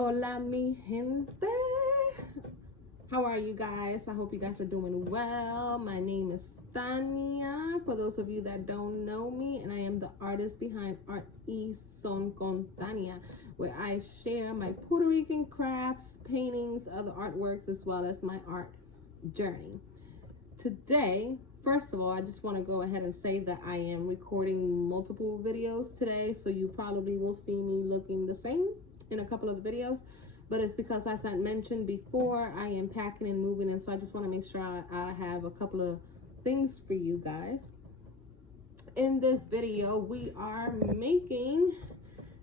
Hola mi gente, how are you guys? I hope you guys are doing well. My name is Tania, for those of you that don't know me, and I am the artist behind Art y Son con Tania, where I share my Puerto Rican crafts, paintings, other artworks, as well as my art journey. Today, first of all, I just want to go ahead and say that I am recording multiple videos today, so you probably will see me looking the same in a couple of the videos, but it's because, as I mentioned before, I am packing and moving, and so I just want to make sure I have a couple of things for you guys. In this video, we are making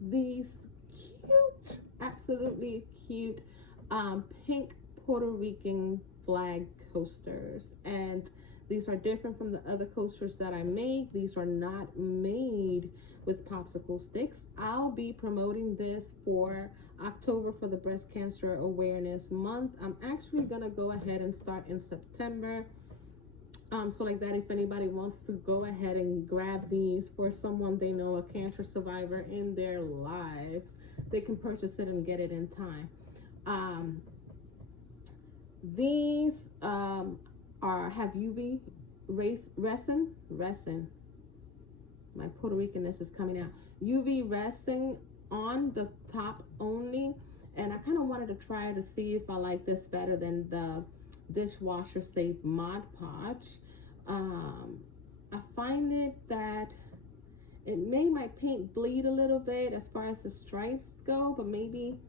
these cute, absolutely cute pink Puerto Rican flag coasters, and these are different from the other coasters that I make. These are not made with popsicle sticks. I'll be promoting this for October for the Breast Cancer Awareness Month. I'm actually gonna go ahead and start in September. So like that, if anybody wants to go ahead and grab these for someone they know, a cancer survivor in their lives, they can purchase it and get it in time. These have UV resin. My Puerto Ricanness is coming out. UV resin on the top only, and I kind of wanted to try to see if I like this better than the dishwasher safe Mod Podge. I find it that it made my paint bleed a little bit as far as the stripes go, but maybe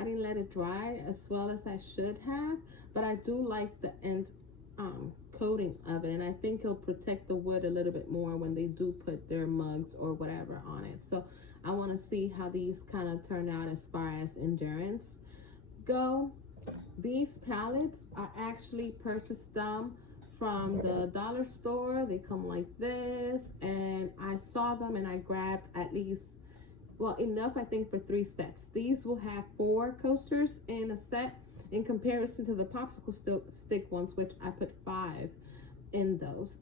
I didn't let it dry as well as I should have. But I do like the end coating of it, and I think it'll protect the wood a little bit more when they do put their mugs or whatever on it. So I want to see how these kind of turn out as far as endurance go. These palettes, I actually purchased them from the dollar store. They come like this, and I saw them and I grabbed at least, well, enough I think for 3 sets. These will have 4 coasters in a set, in comparison to the popsicle stick ones, which I put 5 in those,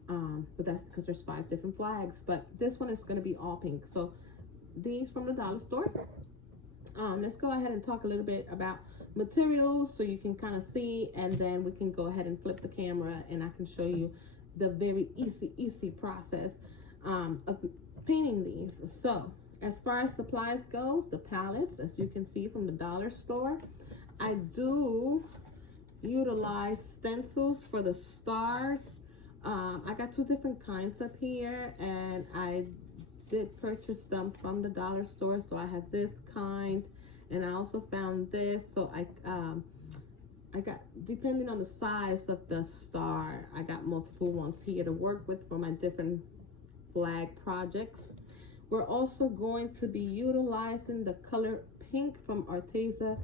but that's because there's 5 different flags. But this one is going to be all pink. So these from the dollar store. Let's go ahead and talk a little bit about materials so you can kind of see, and then we can go ahead and flip the camera and I can show you the very easy process of painting these. So as far as supplies goes, the palettes, as you can see from the dollar store, I do utilize stencils for the stars. I got 2 different kinds up here, and I did purchase them from the dollar store. So I have this kind, and I also found this. So I got, depending on the size of the star, I got multiple ones here to work with for my different flag projects. We're also going to be utilizing the color pink from Arteza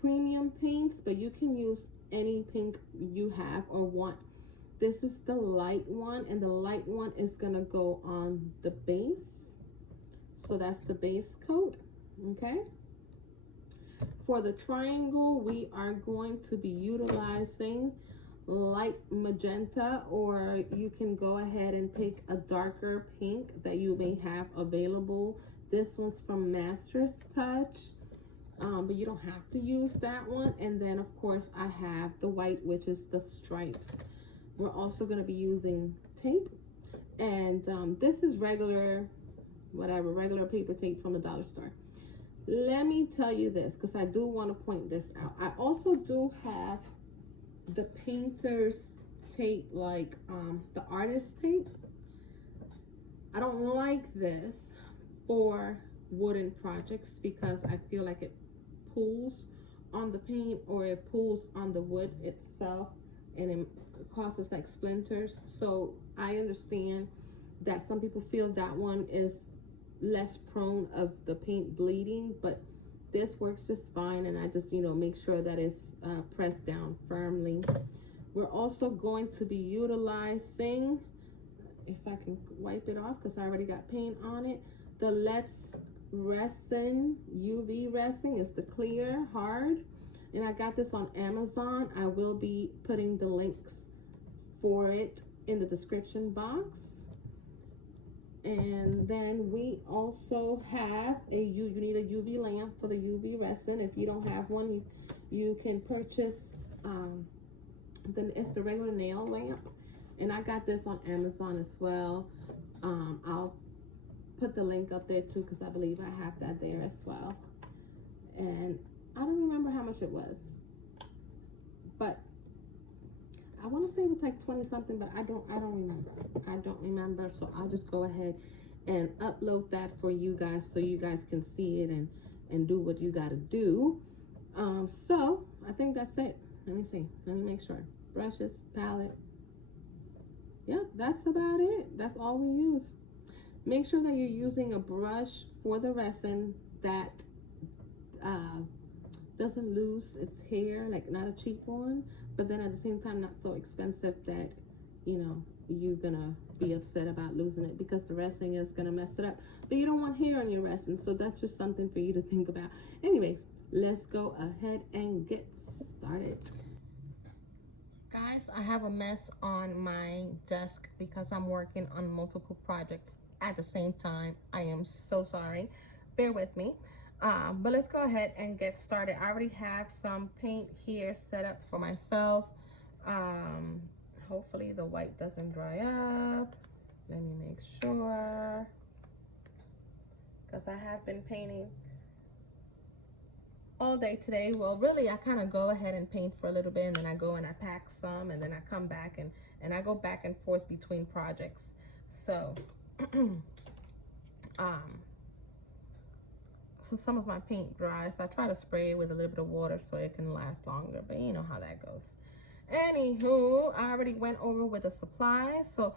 premium paints, but you can use any pink you have or want. This is the light one, and the light one is gonna go on the base. So that's the base coat. Okay, for the triangle, we are going to be utilizing light magenta, or you can go ahead and pick a darker pink that you may have available. This one's from Master's Touch, but you don't have to use that one. And then of course I have the white, which is the stripes. We're also going to be using tape, and this is regular paper tape from the dollar store. Let me tell you this, because I do want to point this out. I also do have the painter's tape, like the artist tape. I don't like this for wooden projects because I feel like it pulls on the paint, or it pulls on the wood itself, and it causes like splinters. So I understand that some people feel that one is less prone of the paint bleeding, but this works just fine, and I just, you know, make sure that it's pressed down firmly. We're also going to be utilizing, if I can wipe it off because I already got paint on it, the Let's Resin UV resin. Is the clear hard, and I got this on Amazon. I will be putting the links for it in the description box. And then we also have you need a UV lamp for the UV resin. If you don't have one, you can purchase it's the regular nail lamp, and I got this on Amazon as well. I'll put the link up there too, because I believe I have that there as well. And I don't remember how much it was, but I want to say it was like 20 something, but I don't remember. So I'll just go ahead and upload that for you guys, so you guys can see it and do what you got to do. So I think that's it. Let me see. Let me make sure. Brushes, palette. Yep, that's about it. That's all we use. Make sure that you're using a brush for the resin that doesn't lose its hair, like not a cheap one, but then at the same time not so expensive that, you know, you're gonna be upset about losing it, because the resin is gonna mess it up. But you don't want hair on your resin, so that's just something for you to think about. Anyways, let's go ahead and get started. Guys, I have a mess on my desk because I'm working on multiple projects at the same time. I am so sorry. Bear with me. But let's go ahead and get started. I already have some paint here set up for myself. Hopefully the white doesn't dry up. Let me make sure, because I have been painting all day today. Well, really, I kind of go ahead and paint for a little bit, and then I go and I pack some, and then I come back and I go back and forth between projects. So so some of my paint dries. I try to spray it with a little bit of water so it can last longer, but you know how that goes. Anywho, I already went over with the supplies. So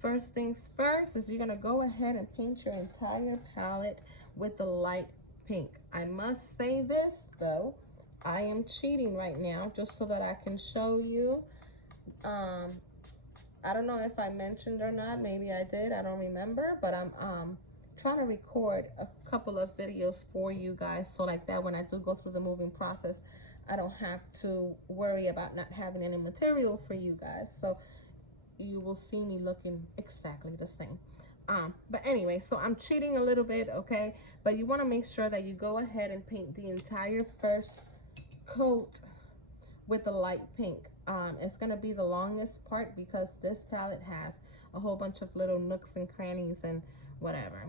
first things first is you're gonna go ahead and paint your entire palette with the light pink. I must say this though, I am cheating right now just so that I can show you. I don't know if I mentioned or not, maybe I did, I don't remember, but I'm trying to record a couple of videos for you guys, so like that when I do go through the moving process, I don't have to worry about not having any material for you guys. So you will see me looking exactly the same. But anyway, so I'm cheating a little bit, okay? But you want to make sure that you go ahead and paint the entire first coat with the light pink. It's going to be the longest part because this palette has a whole bunch of little nooks and crannies and whatever.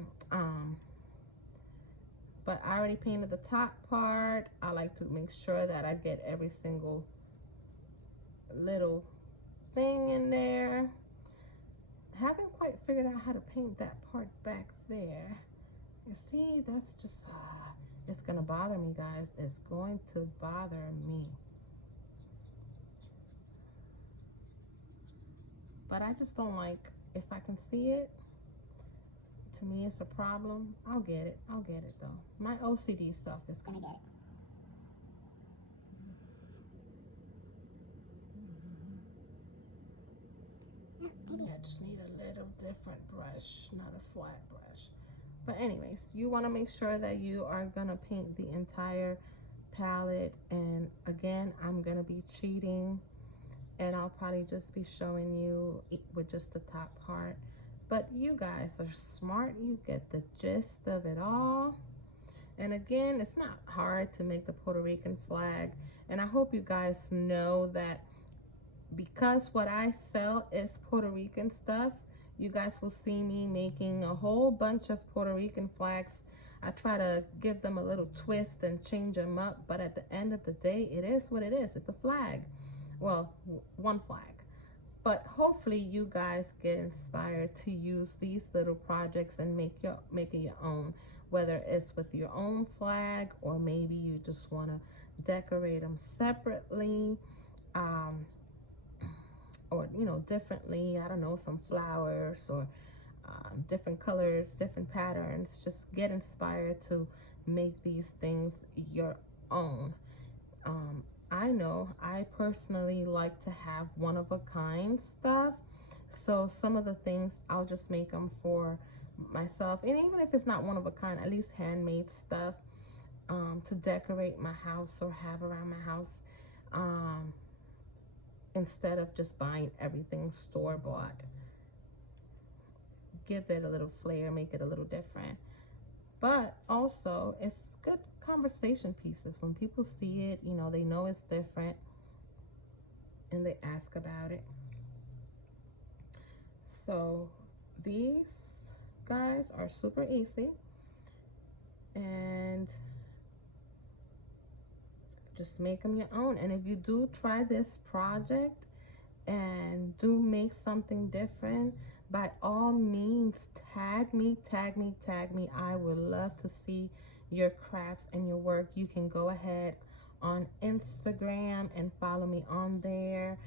But I already painted the top part. I like to make sure that I get every single little thing in there. Haven't quite figured out how to paint that part back there. You see, that's just it's gonna bother me, guys. It's going to bother me, but I just don't like, if I can see it, to me it's a problem. I'll get it though. My OCD stuff is gonna get it. Maybe I just need a little different brush, not a flat brush. But anyways, you want to make sure that you are gonna paint the entire palette. And again, I'm gonna be cheating, and I'll probably just be showing you with just the top part. But you guys are smart, you get the gist of it all. And again, it's not hard to make the Puerto Rican flag. And I hope you guys know that because what I sell is Puerto Rican stuff, you guys will see me making a whole bunch of Puerto Rican flags. I try to give them a little twist and change them up, but at the end of the day, it is what it is. It's a flag. Well, one flag. But hopefully you guys get inspired to use these little projects and make it your own, whether it's with your own flag or maybe you just want to decorate them separately, or you know, differently. I don't know, some flowers or different colors, different patterns. Just get inspired to make these things your own. I know I personally like to have one-of-a-kind stuff, so some of the things I'll just make them for myself, and even if it's not one-of-a-kind, at least handmade stuff to decorate my house or have around my house, instead of just buying everything store-bought. give it a little flair, make it a little different. But also, it's good conversation pieces. When people see it, you know, they know it's different and they ask about it. So these guys are super easy, and just make them your own. And if you do try this project and do make something different, by all means, tag me. I would love to see your crafts and your work. You can go ahead on Instagram and follow me on there.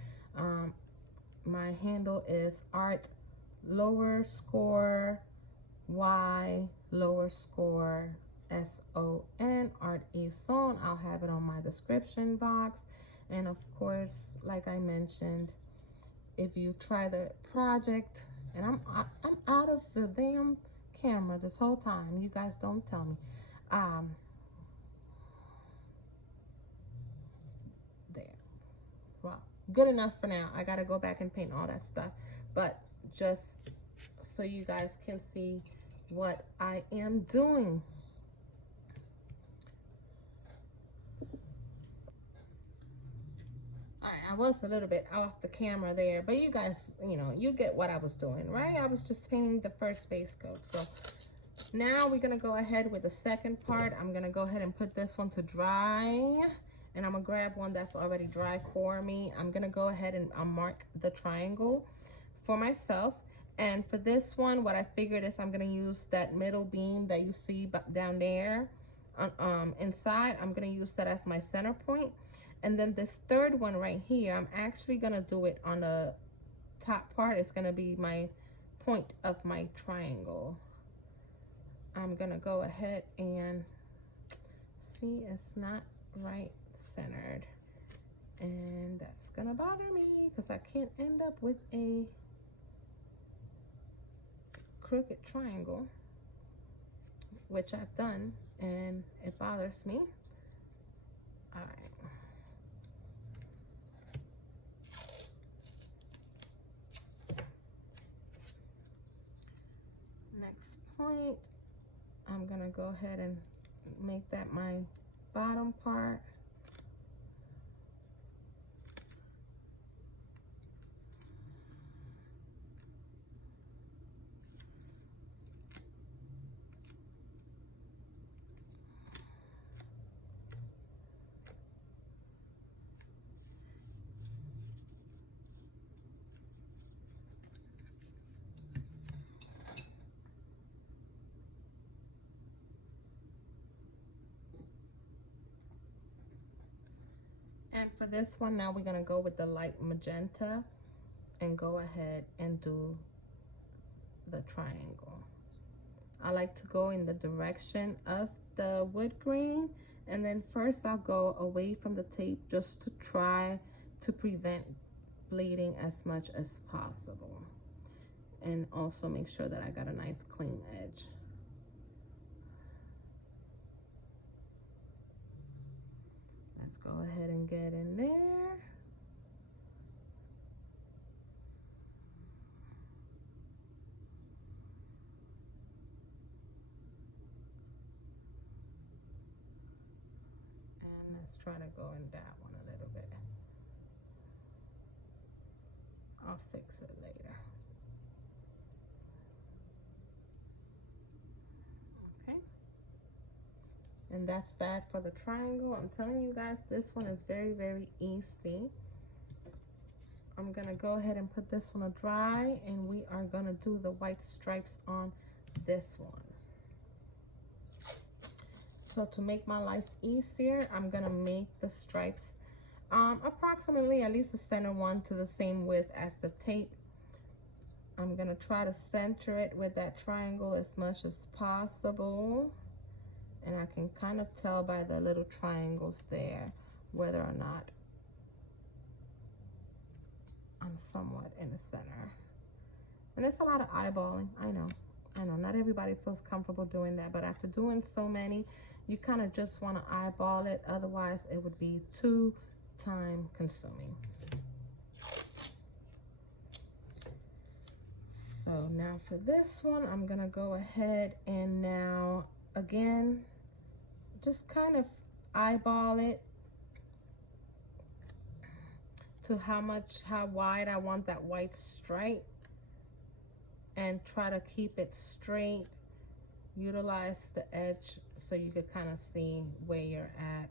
My handle is art_y_son, @ESON. I'll have it on my description box. And of course, like I mentioned, if you try the project, and I'm out of the damn camera this whole time, you guys don't tell me. There. Well, good enough for now. I gotta go back and paint all that stuff, but just so you guys can see what I am doing. I was a little bit off the camera there, but you guys, you know, you get what I was doing, right? I was just painting the first base coat. So now we're gonna go ahead with the second part. I'm gonna go ahead and put this one to dry, and I'm gonna grab one that's already dry for me. I'm gonna go ahead and mark the triangle for myself. And for this one, what I figured is I'm gonna use that middle beam that you see down there inside. I'm gonna use that as my center point. And then this third one right here, I'm actually gonna do it on the top part. It's gonna be my point of my triangle. I'm gonna go ahead and see, it's not right centered. And that's gonna bother me because I can't end up with a crooked triangle, which I've done, and it bothers me. All right. Next point, I'm gonna go ahead and make that my bottom part. And for this one, now we're gonna go with the light magenta and go ahead and do the triangle. I like to go in the direction of the wood grain, and then first I'll go away from the tape just to try to prevent bleeding as much as possible, and also make sure that I got a nice clean edge. Let's go ahead and get in there. And let's try to go in that one a little bit. I'll fix it later. Okay. And that's that for the triangle. I'm telling you guys, this one is very, very easy. I'm gonna go ahead and put this one to dry, and we are gonna do the white stripes on this one. So to make my life easier, I'm gonna make the stripes approximately at least the center one to the same width as the tape. I'm gonna try to center it with that triangle as much as possible. And I can kind of tell by the little triangles there whether or not I'm somewhat in the center. And it's a lot of eyeballing, I know. Not everybody feels comfortable doing that, but after doing so many, you kind of just want to eyeball it. Otherwise, it would be too time consuming. So now for this one, I'm gonna go ahead and now again, just kind of eyeball it to how wide I want that white stripe, and try to keep it straight. Utilize the edge so you can kind of see where you're at.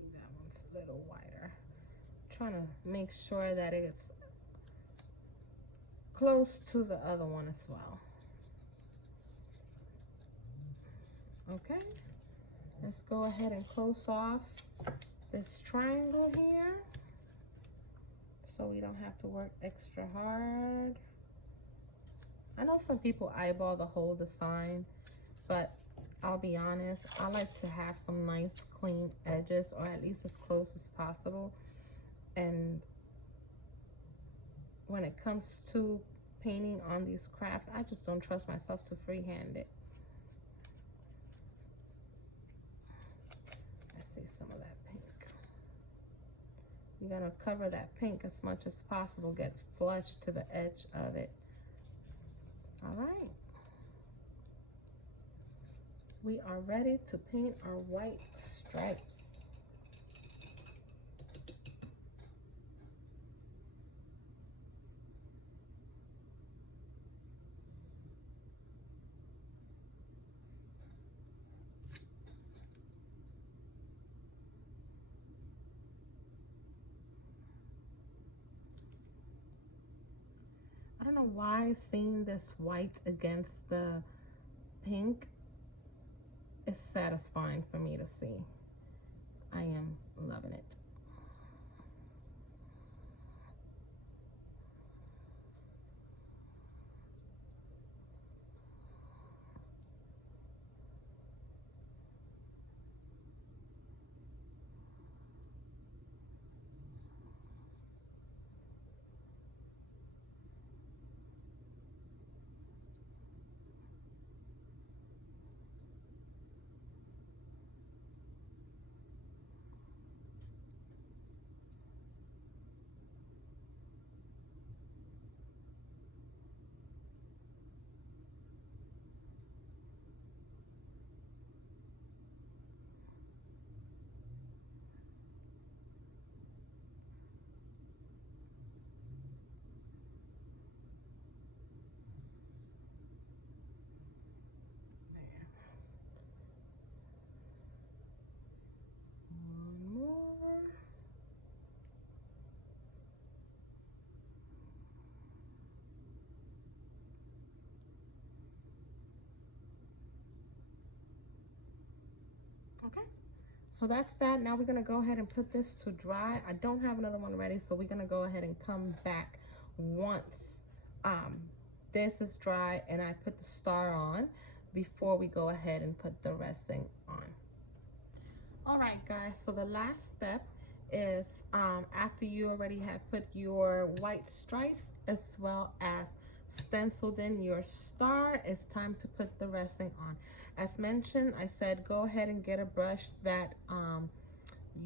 See, that one's a little wider. Trying to make sure that it's close to the other one as well. Okay, let's go ahead and close off this triangle here so we don't have to work extra hard. I know some people eyeball the whole design, but I'll be honest, I like to have some nice clean edges, or at least as close as possible. And when it comes to painting on these crafts, I just don't trust myself to freehand it. I see some of that pink. You're gonna cover that pink as much as possible, get flush to the edge of it. All right. We are ready to paint our white stripes. I don't know why seeing this white against the pink is satisfying for me to see. I am loving it. Okay, so that's that. Now we're gonna go ahead and put this to dry. I don't have another one ready, so we're gonna go ahead and come back once this is dry and I put the star on, before we go ahead and put the resin on. All right, guys, so the last step is after you already have put your white stripes as well as stenciled in your star, it's time to put the resin on. As mentioned, I said go ahead and get a brush that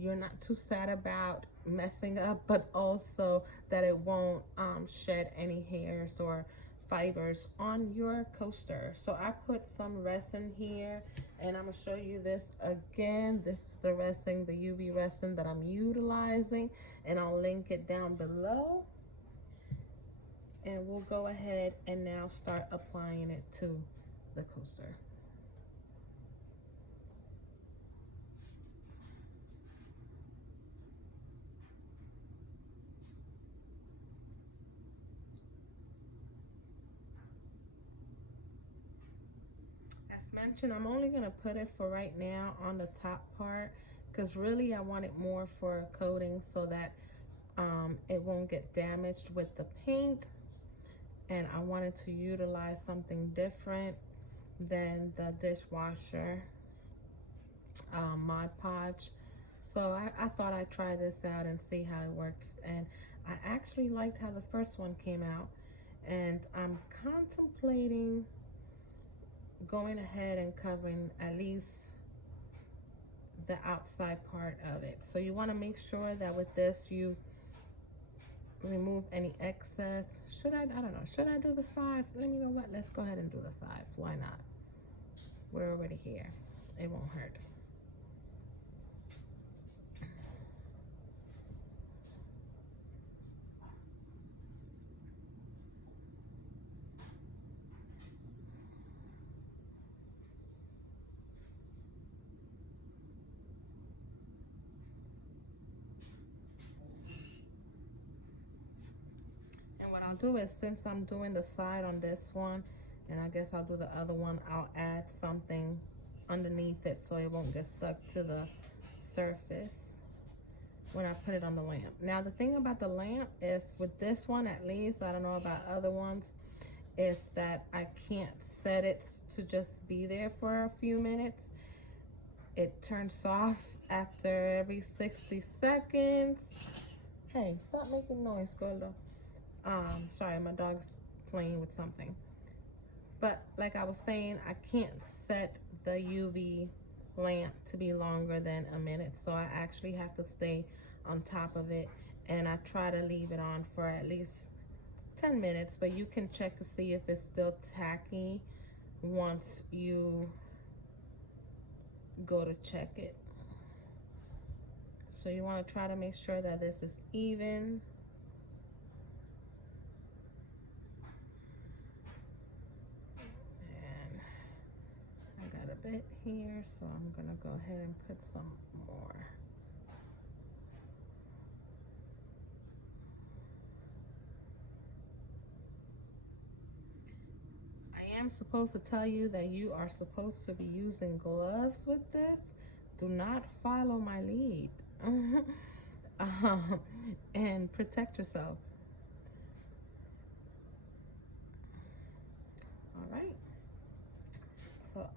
you're not too sad about messing up, but also that it won't shed any hairs or fibers on your coaster. So I put some resin here, and I'm gonna show you this again. This is the resin, the UV resin that I'm utilizing, and I'll link it down below. And we'll go ahead and now start applying it to the coaster. Mentioned, I'm only going to put it for right now on the top part, because really I want it more for a coating so that it won't get damaged with the paint, and I wanted to utilize something different than the dishwasher Mod Podge. So I thought I'd try this out and see how it works, and I actually liked how the first one came out, and I'm contemplating going ahead and covering at least the outside part of it. So you want to make sure that with this you remove any excess. I don't know, should I do the sides? Let me know what, let's go ahead and do the sides. Why not? We're already here. It won't hurt. And what I'll do is, since I'm doing the side on this one, and I guess I'll do the other one, I'll add something underneath it so it won't get stuck to the surface when I put it on the lamp. Now the thing about the lamp is, with this one at least, I don't know about other ones, is that I can't set it to just be there for a few minutes. It turns off after every 60 seconds. Hey, stop making noise, Gordo. Sorry, my dog's playing with something. But like I was saying, I can't set the UV lamp to be longer than a minute, so I actually have to stay on top of it, and I try to leave it on for at least 10 minutes, but you can check to see if it's still tacky once you go to check it. So you want to try to make sure that this is even. And I got a bit here, so I'm gonna go ahead and put some more. I am supposed to tell you that you are supposed to be using gloves with this. Do not follow my lead. And protect yourself. All right. So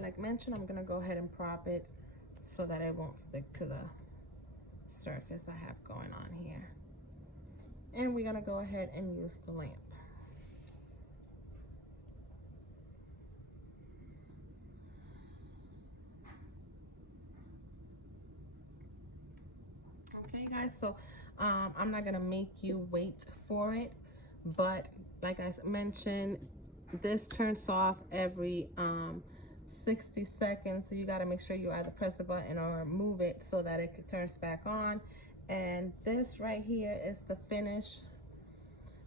like mentioned, I'm gonna go ahead and prop it so that it won't stick to the surface I have going on here. And we're gonna go ahead and use the lamp. Okay guys, so I'm not gonna make you wait for it, but like I mentioned, this turns off every 60 seconds, so you got to make sure you either press the button or move it so that it turns back on. And this right here is the finish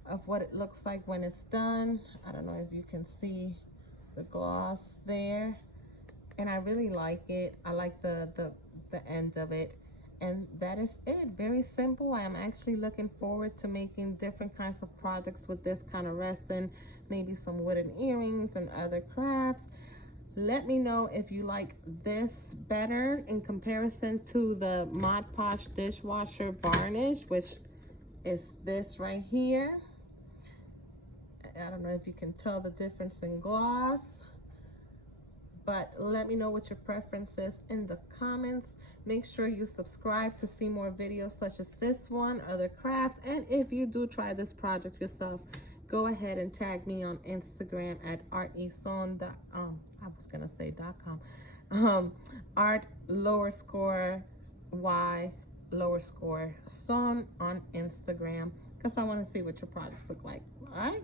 of what it looks like when it's done. I don't know if you can see the gloss there, and I really like it. I like the end of it. And that is it. Very simple. I am actually looking forward to making different kinds of projects with this kind of resin, maybe some wooden earrings and other crafts. Let me know if you like this better in comparison to the Mod Podge dishwasher varnish, which is this right here. I don't know if you can tell the difference in gloss, but let me know what your preference is in the comments. Make sure you subscribe to see more videos such as this one, other crafts, and if you do try this project yourself, go ahead and tag me on Instagram at arteson. I was gonna say .com. art_y_son on Instagram, because I want to see what your projects look like. All right.